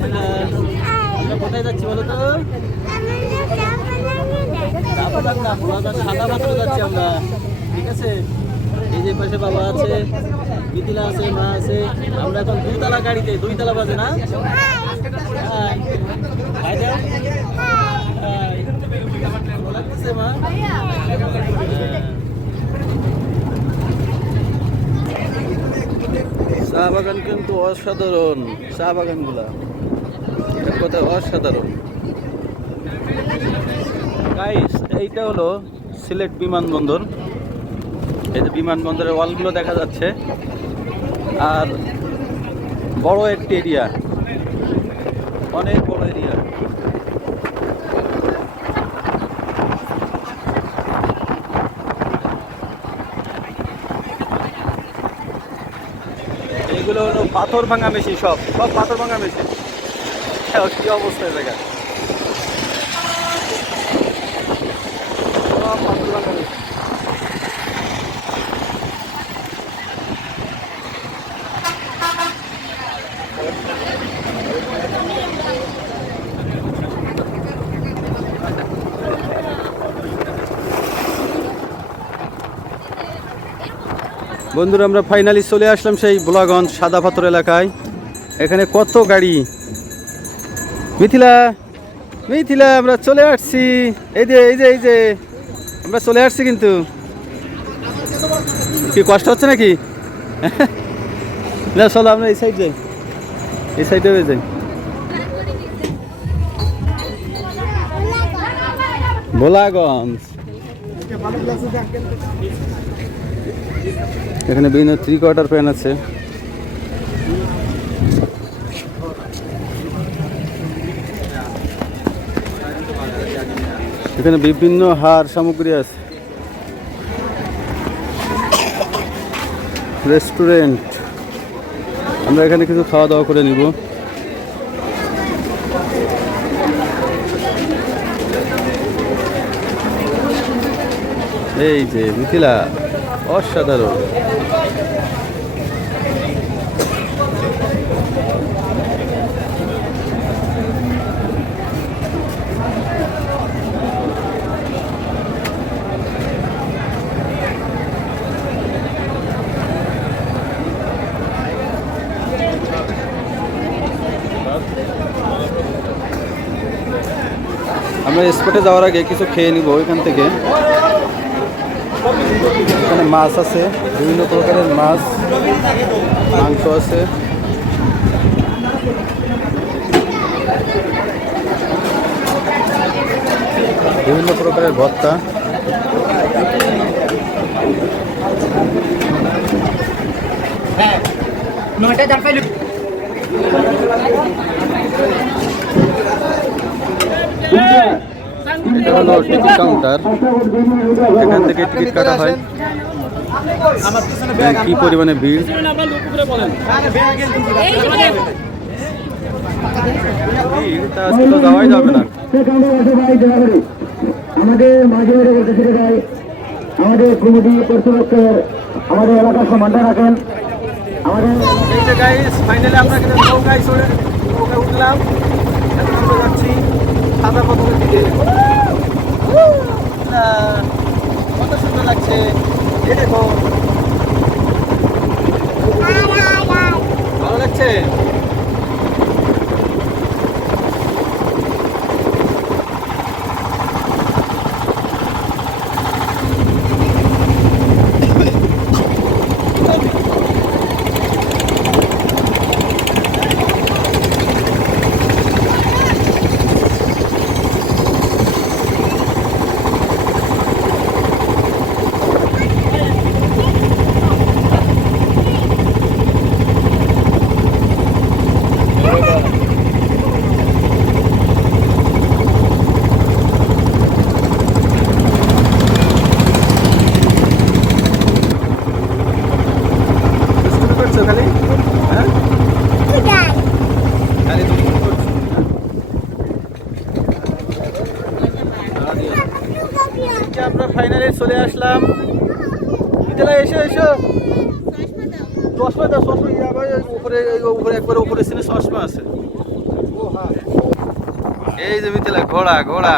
আমরা কোথায় যাচ্ছি বলো তো? সাদা পাত্র যাচ্ছি আমরা, ঠিক আছে? এই যে পাশে বাবা আছে, মিথিলা আছে, মা আছে। আমরা এখন 2 তলা গাড়িতে, 2 তলা বাজে না? মা চা বাগান কিন্তু অসাধারণ, চা বাগানগুলা এক কথায় অসাধারণ। গাইস, এইটা হলো সিলেট বিমানবন্দর। এই যে বিমানবন্দরের ওয়ালগুলো দেখা যাচ্ছে, আর বড় একটি এরিয়া, অনেক বড় এরিয়া। এগুলো হলো পাথর ভাঙা মেশিন, সব পাথর ভাঙা মেশিন। কি অবস্থা দেখা, সব পাথর ভাঙা মেশিন। বন্ধুরা, আমরা ফাইনালি চলে আসলাম সেই বোলাগঞ্জ সাদা পাথর এলাকায়। এখানে কত গাড়ি। মিথিলা আমরা চলে আসছি। এই যে আমরা চলে আসছি। কিন্তু কি কষ্ট হচ্ছে নাকি? না, চলো আমরা এই সাইডে যাই। বোলাগঞ্জ, এখানে বিভিন্ন 3/4 প্যান আছে। এখানে বিভিন্ন হার সামগ্রী আছে। রেস্টুরেন্ট, আমরা এখানে কিছু খাওয়া দাওয়া করে নিব। এই যে মিথিলা, অসাধারণ। আমরা স্পটে যাওয়ার আগে কিছু খেয়ে নিব ওইখান থেকে। এখানে মাছ আছে, বিভিন্ন প্রকারের মাছ, মাংস আছে। বিভিন্ন প্রকারের ভর্তা। এটা হলো টিকিট কাউন্টার, এখান থেকে টিকিট কাটা হয়। কি পরিমাণে ভিড়! তা আজকে তো যাওয়াই যাবে না। আমাদের মাঝে আমাদের কমিটি কর্তৃপক্ষ আমাদের এলাকার সমাধান রাখেন। আমাদের এই যে গাইস, ফাইনালি আমরা কিন্তু নৌকায় উঠলাম। এখন আমরা যাচ্ছি সাদা পাথরের দিকে। কত সুন্দর লাগছে, এই দেখো, ভালো লাগছে। আমরা ফাইনালি চলে আসলাম। এসো চশমা দাও, উপরে একবার উপরে সিনে চশমা আছে। এই যে মিথিলা ঘোড়া ঘোড়া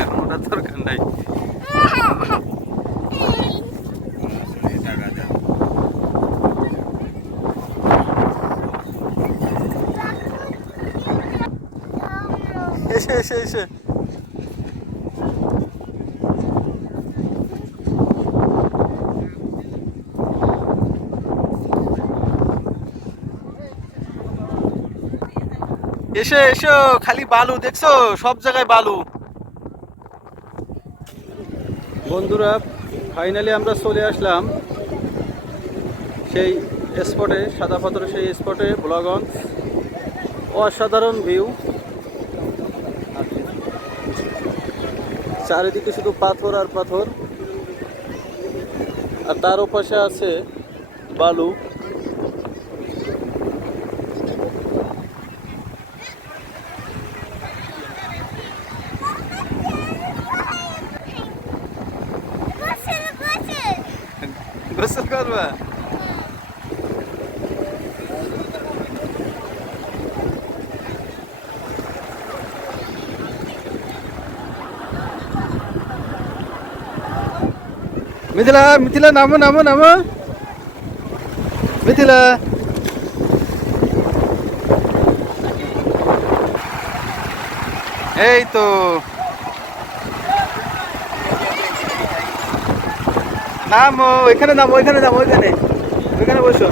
এখন ওটা দরকার নাই। এসে এসে এসে এসে এসো, খালি বালু দেখছো, সব জায়গায় বালু। বন্ধুরা ফাইনালি আমরা চলে আসলাম সেই স্পটে, সাদা পাথরের সেই স্পটে, ভোলাগঞ্জ। অসাধারণ ভিউ, চারিদিকে শুধু পাথর আর পাথর, আর তার ওপাশে আছে বালু। গোসল করবা? মিথিলা মিথিলা নামো নামো নামো মিথিলা। এই তো নামো, এখানে নামো, এখানে নামো, ওইখানে ওইখানে বসো।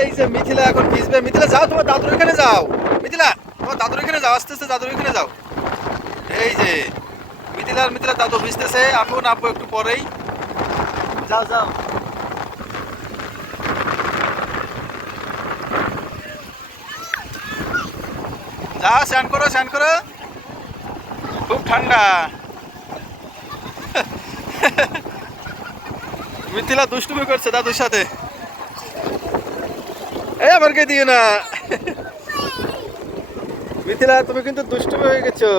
এই যে মিথিলা এখন ভিজবে। মিথিলা যাও, তোমার দাদুর এখানে যাও। মিথিলা তোমার দাদুর এখানে যাও, আস্তে আস্তে দাদুর এখানে যাও। এই যে মিথিলা দাদু ভিজতেছে, আমিও নামবো একটু পরেই। যাও যাও। যাও, স্নান করো স্নান করো, খুব ঠান্ডা। মিথিলা দুষ্টুমি করছে দাদুর সাথে। এই আমাকে দিও না। মিথিলা তুমি কিন্তু দুষ্টুমি হয়ে গেছো।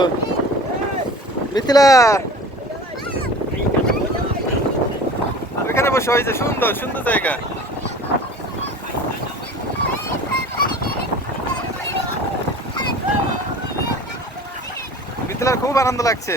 মিথিলা ওইখানে বসে, হয়েছে সুন্দর সুন্দর জায়গা। মিথিলার খুব আনন্দ লাগছে।